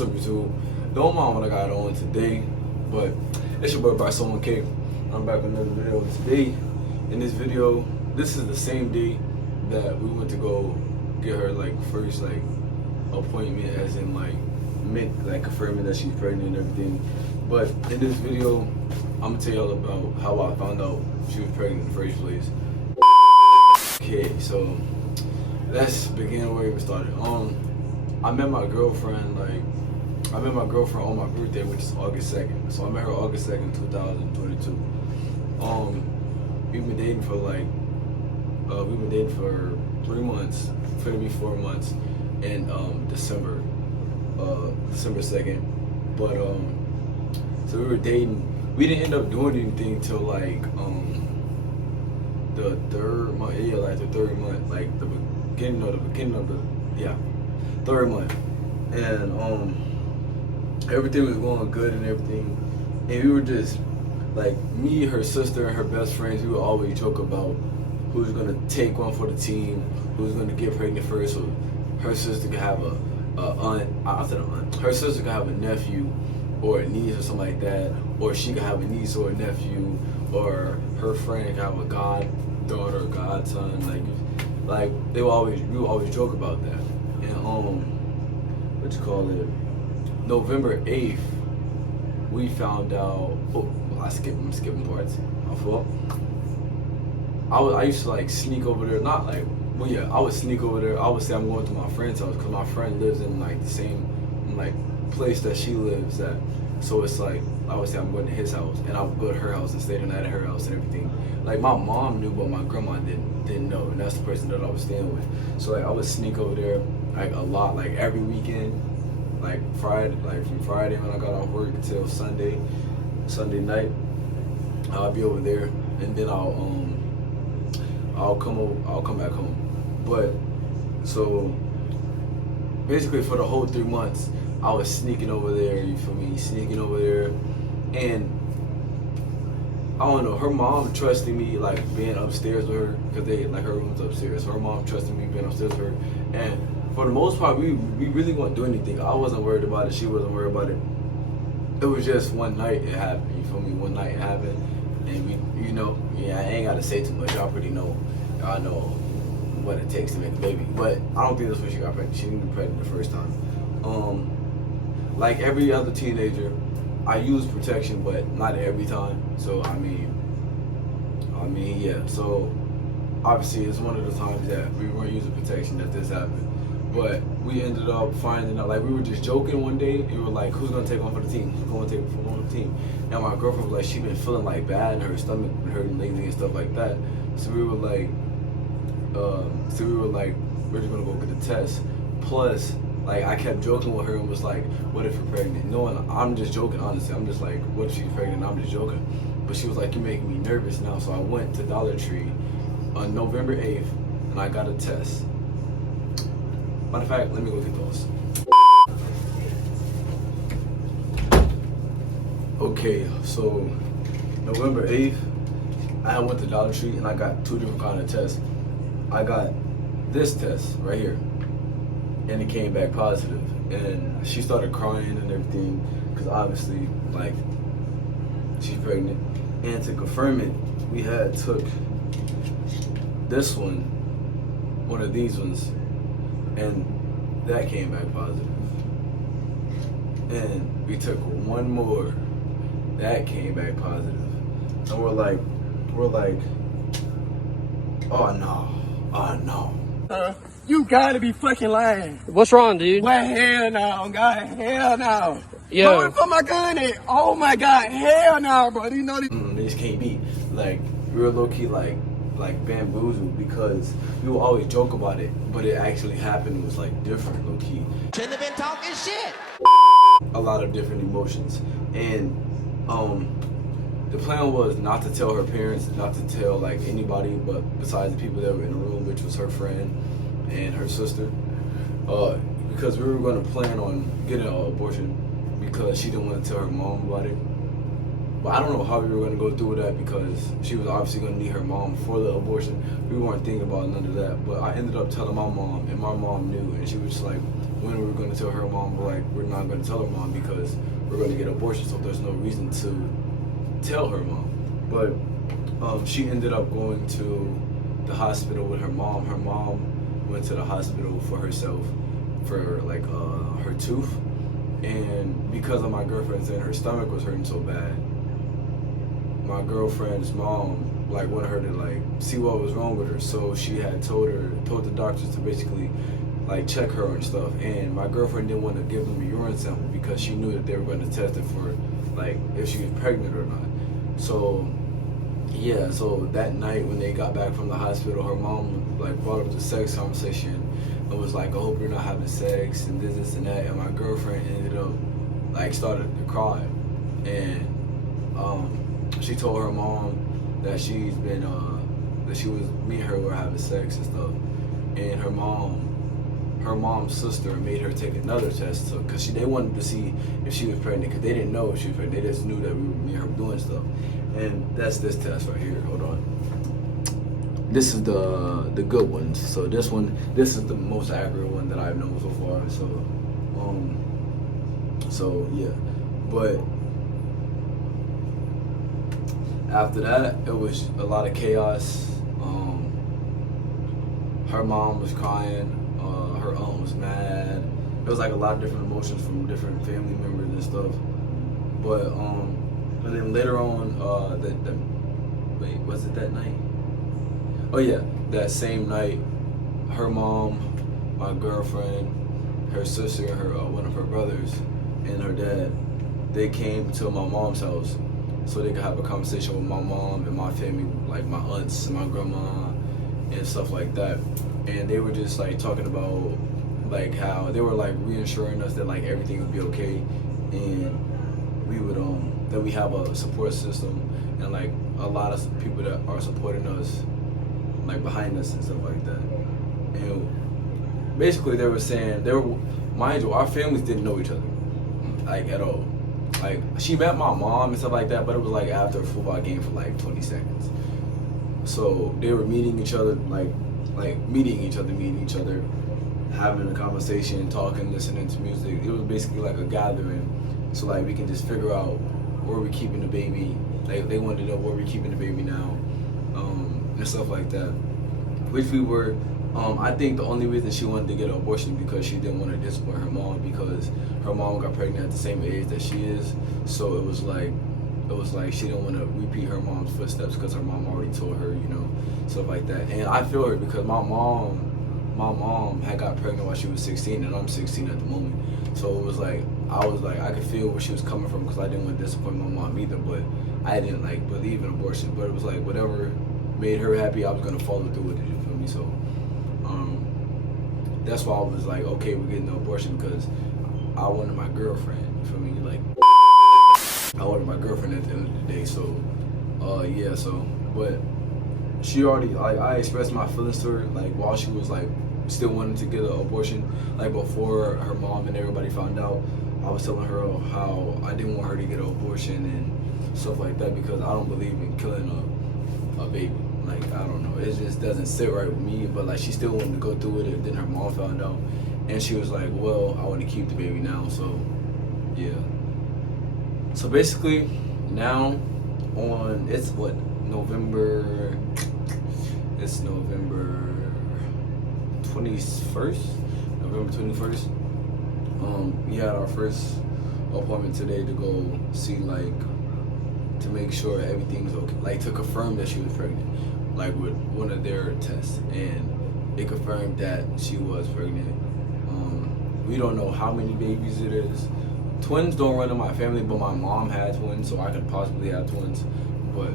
What's up, YouTube? Don't mind what I got on today, but it's your boy Bryce Someone K. I'm back with another video today. In this video, this is the same day that we went to go get her first appointment, as in confirming that she's pregnant and everything. But in this video, I'm gonna tell y'all about how I found out she was pregnant in the first place. Okay, so let's begin where we started. I met my girlfriend on my birthday, which is August 2nd. So I met her August 2nd, 2022. We've been dating for 3 months, for maybe 4 months, in December 2nd. But so we were dating. We didn't end up doing anything till the third month. Yeah, the third month, the beginning of the third month. And everything was going good and everything. And we were just me, her sister, and her best friends. We would always joke about who's gonna take one for the team, who's gonna get pregnant first. So her sister could have her sister could have a nephew or a niece or something like that, or she could have a niece or a nephew, or her friend could have a goddaughter or godson. We would always joke about that. And November 8th, we found out. I'm skipping parts. My fault. I used to sneak over there. I would sneak over there. I would say I'm going to my friend's house because my friend lives in the same place that she lives at. So it's I would say I'm going to his house, and I would go to her house and stay the night at her house and everything. My mom knew, but my grandma didn't know, and that's the person that I was staying with. So I would sneak over there a lot, every weekend, Friday, from Friday when I got off work until Sunday night. I'll be over there, and then I'll come back home. But so basically for the whole 3 months, I was sneaking over there. You feel me? Sneaking over there, and I don't know. Her mom trusted me being upstairs with her because her room's upstairs. So her mom trusted me being upstairs with her, and for the most part, we really wouldn't do anything. I wasn't worried about it. She wasn't worried about it. It was just one night it happened. You feel me? One night it happened, and I ain't gotta say too much. Y'all already know. Y'all know what it takes to make a baby. But I don't think that's when she got pregnant. She didn't get pregnant the first time. Like every other teenager, I use protection, but not every time. So I mean, yeah. So obviously, it's one of the times that we weren't using protection that this happened. But we ended up finding out, we were just joking one day, and we were like, who's gonna take one for the team? Who's gonna take one for the team? Now my girlfriend was she been feeling bad, and her stomach been hurting lately and stuff like that. So we were we're just gonna go get a test. Plus, I kept joking with her and was what if you're pregnant? Knowing I'm just joking, honestly. I'm just what if she's pregnant? I'm just joking. But she was you're making me nervous now. So I went to Dollar Tree on November 8th, and I got a test. Matter of fact, let me go get those. Okay, so November 8th, I went to Dollar Tree and I got 2 different kind of tests. I got this test right here, and it came back positive. And she started crying and everything because obviously, she's pregnant. And to confirm it, we had took this one of these ones, and that came back positive. And we took one more, that came back positive. And we're like, oh no. You gotta be fucking lying. What's wrong, dude? Well, hell no, God, hell no. Yo. Bro, put my gun in. Oh my God, hell no, bro. You know this can't be. We were low key bamboozled because we would always joke about it, but it actually happened. It was different, low key. Shouldn't have been talking shit. A lot of different emotions, and the plan was not to tell her parents, not to tell anybody, but besides the people that were in the room, which was her friend and her sister, because we were going to plan on getting an abortion because she didn't want to tell her mom about it. But I don't know how we were going to go through with that because she was obviously going to need her mom for the abortion. We weren't thinking about none of that. But I ended up telling my mom, and my mom knew, and she was just when we were going to tell her mom. We're like, we're not going to tell her mom because we're going to get an abortion, so there's no reason to tell her mom. But she ended up going to the hospital with her mom. Her mom went to the hospital for herself for like her tooth, and because of my girlfriend saying her stomach was hurting so bad, my girlfriend's mom like wanted her to like see what was wrong with her, so she had told the doctors to basically like check her and stuff. And my girlfriend didn't want to give them a urine sample because she knew that they were going to test it for like if she was pregnant or not. So yeah, so that night when they got back from the hospital, her mom like brought up the sex conversation and was like, I hope you're not having sex and this and that. And my girlfriend ended up like started to cry, and she told her mom that she's been that she was me and her were having sex and stuff, and her mom's sister made her take another test, so because they wanted to see if she was pregnant, because they didn't know if she was pregnant. They just knew that me and her were doing stuff. And that's this test right here. Hold on. This is the good ones. So this is the most accurate one that I've known so far. So yeah. But after that, it was a lot of chaos. Her mom was crying. Her aunt was mad. It was like a lot of different emotions from different family members and stuff. But and then later on, wait, was it that night? Oh yeah, that same night, her mom, my girlfriend, her sister, and her one of her brothers, and her dad, they came to my mom's house so they could have a conversation with my mom and my family, like my aunts and my grandma and stuff like that. And they were just like talking about like how they were like reassuring us that like everything would be okay, and we would that we have a support system and like a lot of people that are supporting us like behind us and stuff like that. And basically they were saying mind you, our families didn't know each other like at all. Like she met my mom and stuff like that, but it was like after a football game for like 20 seconds. So they were meeting each other, meeting each other, having a conversation, talking, listening to music. It was basically like a gathering, so like we can just figure out where we're keeping the baby. They wanted to know where we're keeping the baby now, and stuff like that. Which we were. I think the only reason she wanted to get an abortion because she didn't want to disappoint her mom, because her mom got pregnant at the same age that she is. So it was like she didn't want to repeat her mom's footsteps because her mom already told her, stuff like that. And I feel her because my mom had got pregnant while she was 16, and I'm 16 at the moment. So it was like I could feel where she was coming from because I didn't want to disappoint my mom either, but I didn't like believe in abortion. But it was like whatever made her happy, I was gonna follow through with it. You feel me? So that's why I was like, okay, we're getting an abortion because I wanted my girlfriend. You feel me? Like I wanted my girlfriend at the end of the day. So yeah. So but she already like I expressed my feelings to her like while she was like still wanting to get an abortion, like before her mom and everybody found out. I was telling her how I didn't want her to get an abortion and stuff like that because I don't believe in killing a baby. Like I don't know, it just doesn't sit right with me. But like she still wanted to go through with it. Then her mom found out, and she was like, "Well, I want to keep the baby now." So yeah. So basically, now on it's what November. It's November 21st. November 21st. We had our first appointment today to go see to make sure everything's okay, like to confirm that she was pregnant, like with one of their tests, and it confirmed that she was pregnant. We don't know how many babies it is. Twins don't run in my family, but my mom had twins, so I could possibly have twins, but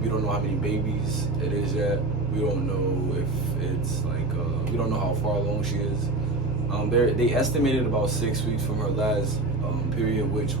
we don't know how many babies it is yet. We don't know if it's we don't know how far along she is. They estimated about 6 weeks from her last period, which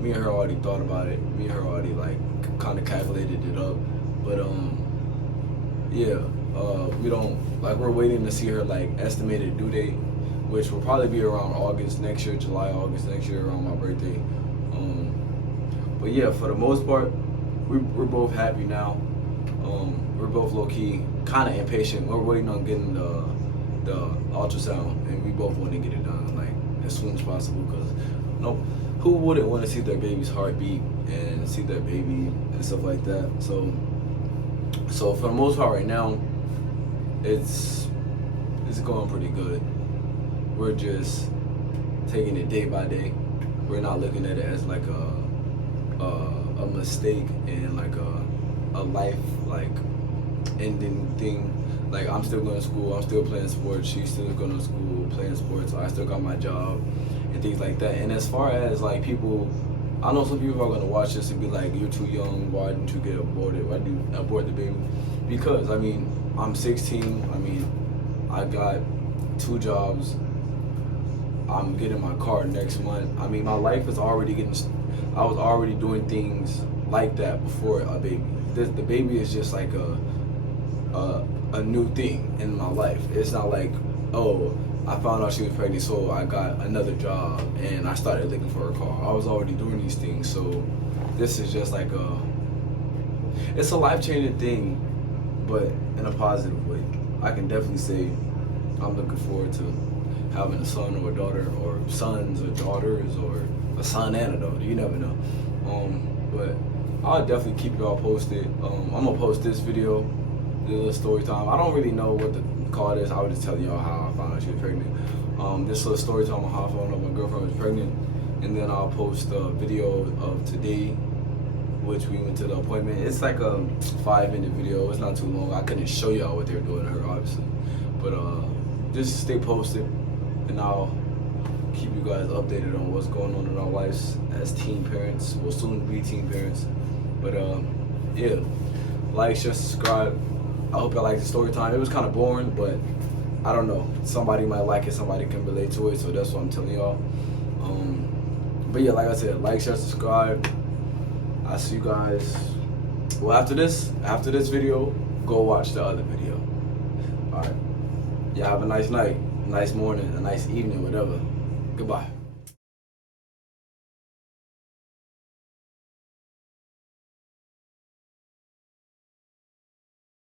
me and her already thought about it. Me and her already kind of calculated it up, but yeah, we don't we're waiting to see her estimated due date, which will probably be around August next year, August next year, around my birthday. But yeah, for the most part, we're both happy now. We're both low key kind of impatient. We're waiting on getting the ultrasound, and we both want to get it done as soon as possible, because who wouldn't want to see their baby's heartbeat and see their baby and stuff like that. So for the most part right now, it's going pretty good. We're just taking it day by day. We're not looking at it as like a mistake and like a life like ending thing. Like, I'm still going to school, I'm still playing sports, she's still going to school playing sports, I still got my job and things like that. And as far as like people, I know some people are going to watch this and be like, you're too young, why didn't you get aborted, why did you abort the baby? Because I mean, I'm 16, I mean, I got 2 jobs, I'm getting my car next month. I mean, my life is already I was already doing things like that before a baby. The baby is just like a new thing in my life. It's not like, oh, I found out she was pregnant, so I got another job and I started looking for a car. I was already doing these things, so this is just like it's a life-changing thing, but in a positive way. I can definitely say I'm looking forward to having a son or a daughter, or sons or daughters, or a son and a daughter. You never know. But I'll definitely keep y'all posted. I'm gonna post this video, the little story time. I don't really know what to call this. I was just telling y'all how I found out she was pregnant. This little story time on how I found out my girlfriend was pregnant, and then I'll post a video of today, which we went to the appointment. It's like a 5-minute video. It's not too long. I couldn't show y'all what they were doing to her, obviously, but just stay posted, and I'll keep you guys updated on what's going on in our lives as teen parents, will soon be teen parents. But yeah, like, share, subscribe. I hope y'all like the story time. It was kind of boring, but I don't know, somebody might like it, somebody can relate to it, so that's what I'm telling y'all. But yeah, like I said, like, share, subscribe. I'll see you guys, well, after this video, go watch the other video. All right, yeah, have a nice night, nice morning, a nice evening, whatever. Goodbye.